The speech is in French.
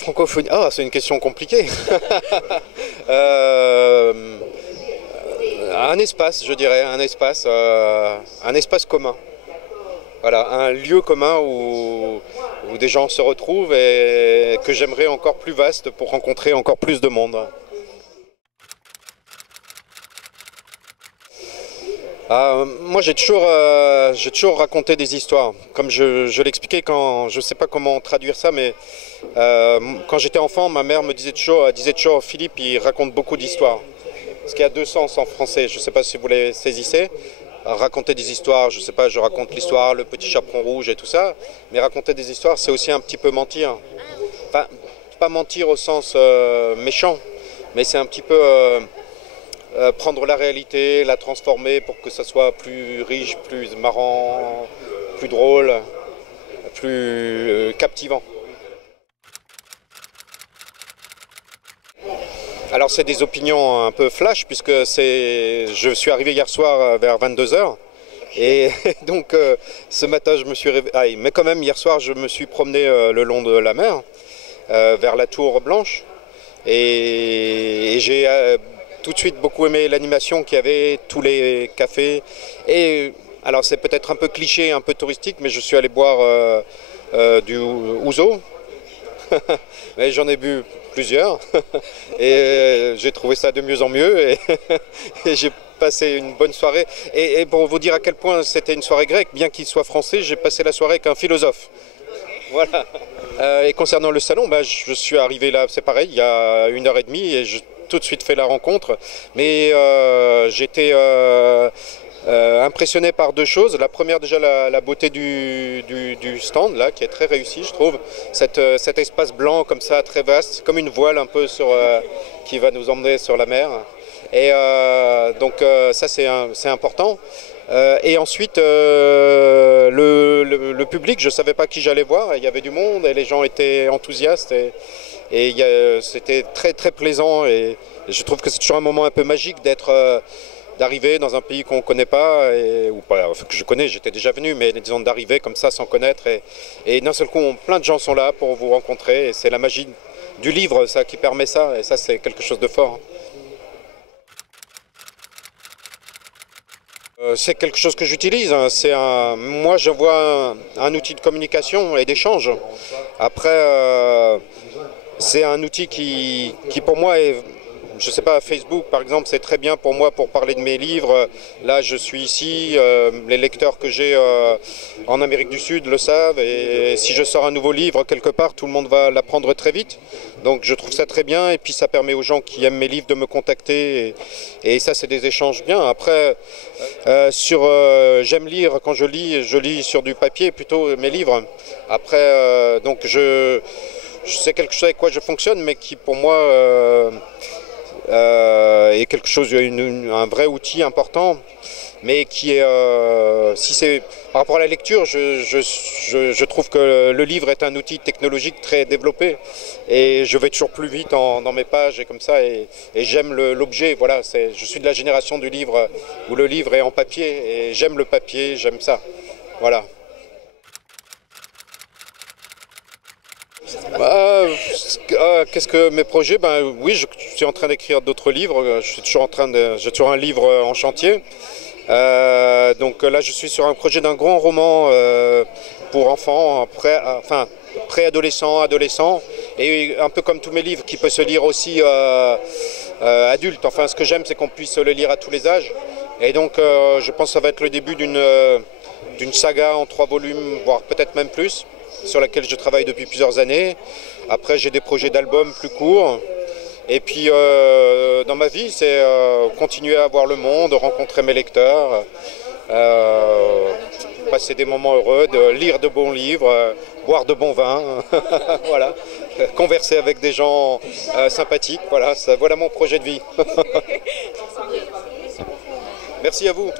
francophonie, ah, c'est une question compliquée. Un espace, je dirais, un espace commun. Voilà, un lieu commun où des gens se retrouvent et que j'aimerais encore plus vaste pour rencontrer encore plus de monde. Moi j'ai toujours raconté des histoires. Comme je l'expliquais quand, je ne sais pas comment traduire ça, mais quand j'étais enfant, ma mère me disait toujours Philippe il raconte beaucoup d'histoires. Ce qui a deux sens en français, je ne sais pas si vous les saisissez. Raconter des histoires, je ne sais pas, je raconte l'histoire, le petit chaperon rouge et tout ça, mais raconter des histoires c'est aussi un petit peu mentir. Enfin, pas mentir au sens méchant, mais c'est un petit peu... prendre la réalité, la transformer pour que ça soit plus riche, plus marrant, plus drôle, plus captivant. Alors c'est des opinions un peu flash puisque je suis arrivé hier soir vers 22 h et donc ce matin je me suis réveillé, mais quand même hier soir je me suis promené le long de la mer vers la Tour Blanche et j'ai tout de suite beaucoup aimé l'animation qu'il y avait, tous les cafés. Et alors c'est peut-être un peu cliché, un peu touristique, mais je suis allé boire du ouzo. Mais j'en ai bu plusieurs. Et j'ai trouvé ça de mieux en mieux. Et, et j'ai passé une bonne soirée. Et pour vous dire à quel point c'était une soirée grecque, bien qu'il soit français, j'ai passé la soirée avec un philosophe. Voilà. Et concernant le salon, je suis arrivé là, c'est pareil, il y a 1h30 et tout de suite fait la rencontre, mais j'étais impressionné par deux choses. La première déjà la beauté du stand là qui est très réussi je trouve, cet espace blanc comme ça très vaste, comme une voile un peu qui va nous emmener sur la mer et donc ça c'est important. Et ensuite le public, je ne savais pas qui j'allais voir, il y avait du monde et les gens étaient enthousiastes et c'était très très plaisant et je trouve que c'est toujours un moment un peu magique d'arriver dans un pays qu'on ne connaît pas, ou pas, enfin, que je connais, j'étais déjà venu, mais disons d'arriver comme ça sans connaître et d'un seul coup plein de gens sont là pour vous rencontrer et c'est la magie du livre ça qui permet ça et ça c'est quelque chose de fort. C'est quelque chose que j'utilise, hein. Moi je vois un outil de communication et d'échange. Après, c'est un outil qui pour moi est, je ne sais pas, Facebook par exemple, c'est très bien pour moi pour parler de mes livres. Là je suis ici, les lecteurs que j'ai en Amérique du Sud le savent et si je sors un nouveau livre quelque part, tout le monde va l'apprendre très vite. Donc je trouve ça très bien et puis ça permet aux gens qui aiment mes livres de me contacter et ça c'est des échanges bien. Après, j'aime lire, quand je lis sur du papier plutôt mes livres. Après, donc c'est quelque chose avec quoi je fonctionne mais qui pour moi est quelque chose, un vrai outil important. Mais qui est, si c'est par rapport à la lecture, je trouve que le livre est un outil technologique très développé et je vais toujours plus vite dans mes pages et comme ça et j'aime l'objet. Voilà, je suis de la génération du livre où le livre est en papier et j'aime le papier, j'aime ça. Voilà. Qu'est-ce que mes projets? Oui, je suis en train d'écrire d'autres livres. J'ai toujours un livre en chantier. Donc là je suis sur un projet d'un grand roman pour enfants, préadolescents, adolescents, et un peu comme tous mes livres qui peut se lire aussi adulte. Enfin ce que j'aime c'est qu'on puisse le lire à tous les âges et donc je pense que ça va être le début d'une saga en 3 volumes, voire peut-être même plus, sur laquelle je travaille depuis plusieurs années. Après j'ai des projets d'albums plus courts. Et puis dans ma vie, c'est continuer à voir le monde, rencontrer mes lecteurs, passer des moments heureux, de lire de bons livres, boire de bons vins, voilà, converser avec des gens sympathiques. Voilà mon projet de vie. Merci à vous.